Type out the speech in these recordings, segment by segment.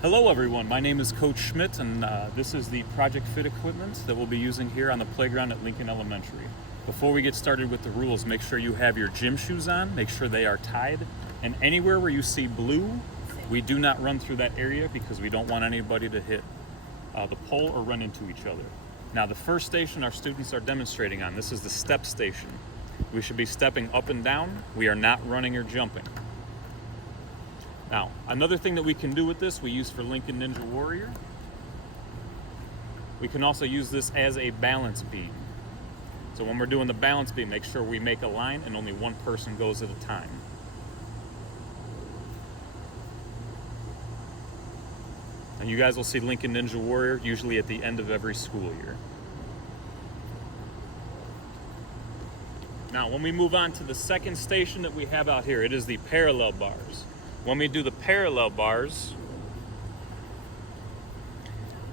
Hello everyone, my name is Coach Schmidt and this is the Project Fit equipment that we'll be using here on the playground at Lincoln Elementary. Before we get started with the rules, make sure you have your gym shoes on, make sure they are tied, and anywhere where you see blue, we do not run through that area because we don't want anybody to hit the pole or run into each other. Now the first station our students are demonstrating on, this is the step station. We should be stepping up and down, we are not running or jumping. Now, another thing that we can do with this, we use for Lincoln Ninja Warrior. We can also use this as a balance beam. So when we're doing the balance beam, make sure we make a line and only one person goes at a time. And you guys will see Lincoln Ninja Warrior usually at the end of every school year. Now, when we move on to the second station that we have out here, it is the parallel bars. When we do the parallel bars,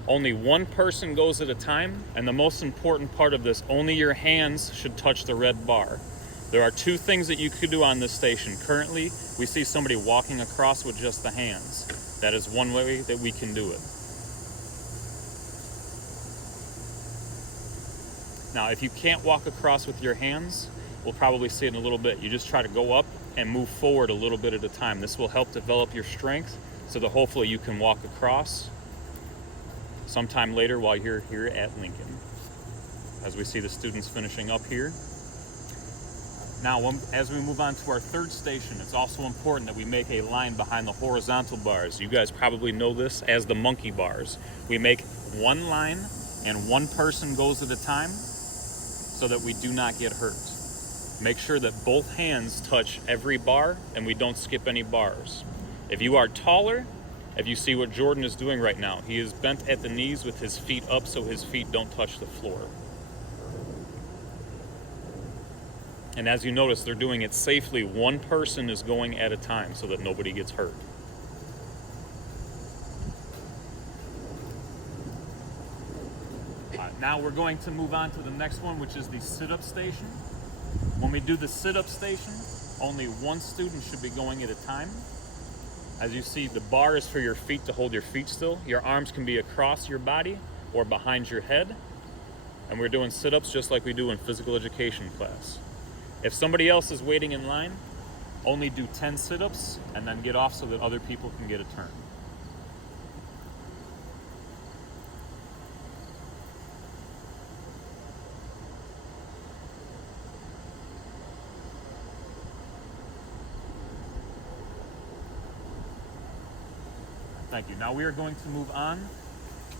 only one person goes at a time, and the most important part of this, only your hands should touch the red bar. There are two things that you could do on this station. Currently, we see somebody walking across with just the hands. That is one way that we can do it. Now, if you can't walk across with your hands, we'll probably see it in a little bit. You just try to go up and move forward a little bit at a time. This will help develop your strength so that hopefully you can walk across sometime later while you're here at Lincoln. As we see the students finishing up here. Now, as we move on to our third station, it's also important that we make a line behind the horizontal bars. You guys probably know this as the monkey bars. We make one line and one person goes at a time so that we do not get hurt. Make sure that both hands touch every bar and we don't skip any bars. If you are taller, if you see what Jordan is doing right now, he is bent at the knees with his feet up so his feet don't touch the floor. And as you notice, they're doing it safely. One person is going at a time so that nobody gets hurt. Now we're going to move on to the next one, which is the sit-up station. When we do the sit-up station, only one student should be going at a time. As you see, the bar is for your feet to hold your feet still. Your arms can be across your body or behind your head. And we're doing sit-ups just like we do in physical education class. If somebody else is waiting in line, only do 10 sit-ups and then get off so that other people can get a turn. Thank you. Now we are going to move on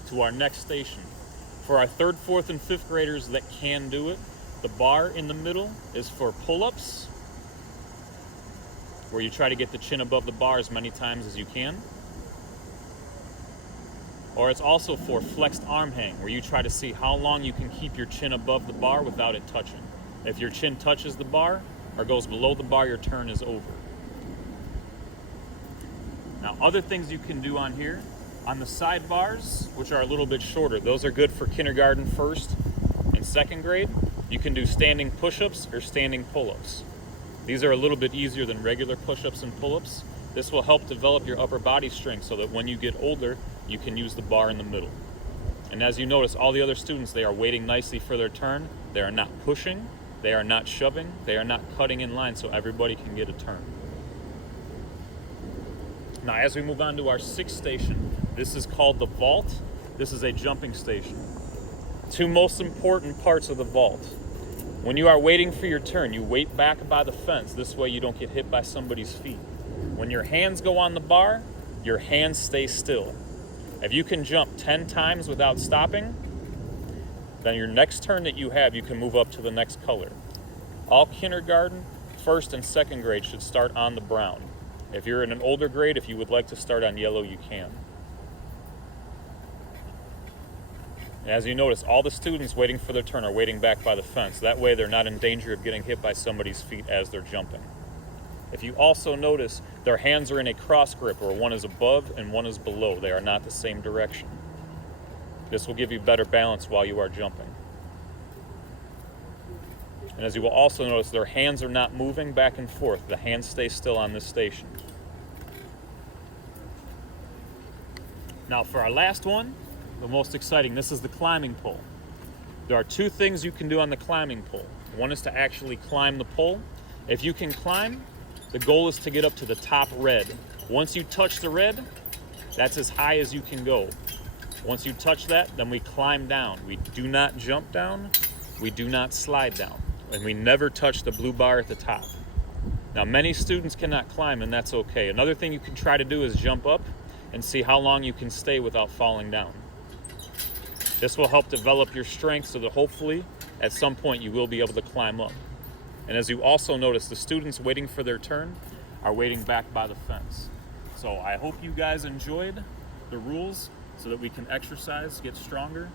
to our next station. For our third, fourth, and fifth graders that can do it, the bar in the middle is for pull-ups, where you try to get the chin above the bar as many times as you can. Or it's also for flexed arm hang, where you try to see how long you can keep your chin above the bar without it touching. If your chin touches the bar or goes below the bar, your turn is over. Now, other things you can do on here, on the side bars, which are a little bit shorter, those are good for kindergarten, first, and second grade. You can do standing push-ups or standing pull-ups. These are a little bit easier than regular push-ups and pull-ups. This will help develop your upper body strength so that when you get older, you can use the bar in the middle. And as you notice, all the other students, they are waiting nicely for their turn. They are not pushing, they are not shoving, they are not cutting in line so everybody can get a turn. Now, as we move on to our sixth station, this is called the vault. This is a jumping station. Two most important parts of the vault. When you are waiting for your turn, you wait back by the fence. This way you don't get hit by somebody's feet. When your hands go on the bar, your hands stay still. If you can jump 10 times without stopping, then your next turn that you have, you can move up to the next color. All kindergarten, first, and second grade should start on the brown. If you're in an older grade, if you would like to start on yellow, you can. And as you notice, all the students waiting for their turn are waiting back by the fence. That way they're not in danger of getting hit by somebody's feet as they're jumping. If you also notice, their hands are in a cross grip where one is above and one is below. They are not the same direction. This will give you better balance while you are jumping. And as you will also notice, their hands are not moving back and forth. The hands stay still on this station. Now for our last one, the most exciting, this is the climbing pole. There are two things you can do on the climbing pole. One is to actually climb the pole. If you can climb, the goal is to get up to the top red. Once you touch the red, that's as high as you can go. Once you touch that, then we climb down. We do not jump down, we do not slide down, and we never touch the blue bar at the top. Now, many students cannot climb, and that's okay. Another thing you can try to do is jump up and see how long you can stay without falling down. This will help develop your strength so that hopefully at some point you will be able to climb up. And as you also notice, the students waiting for their turn are waiting back by the fence. So I hope you guys enjoyed the rules so that we can exercise, get stronger,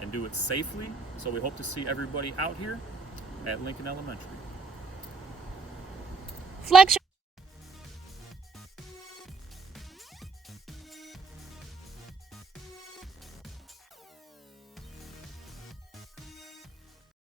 and do it safely. So we hope to see everybody out here at Lincoln Elementary. Flex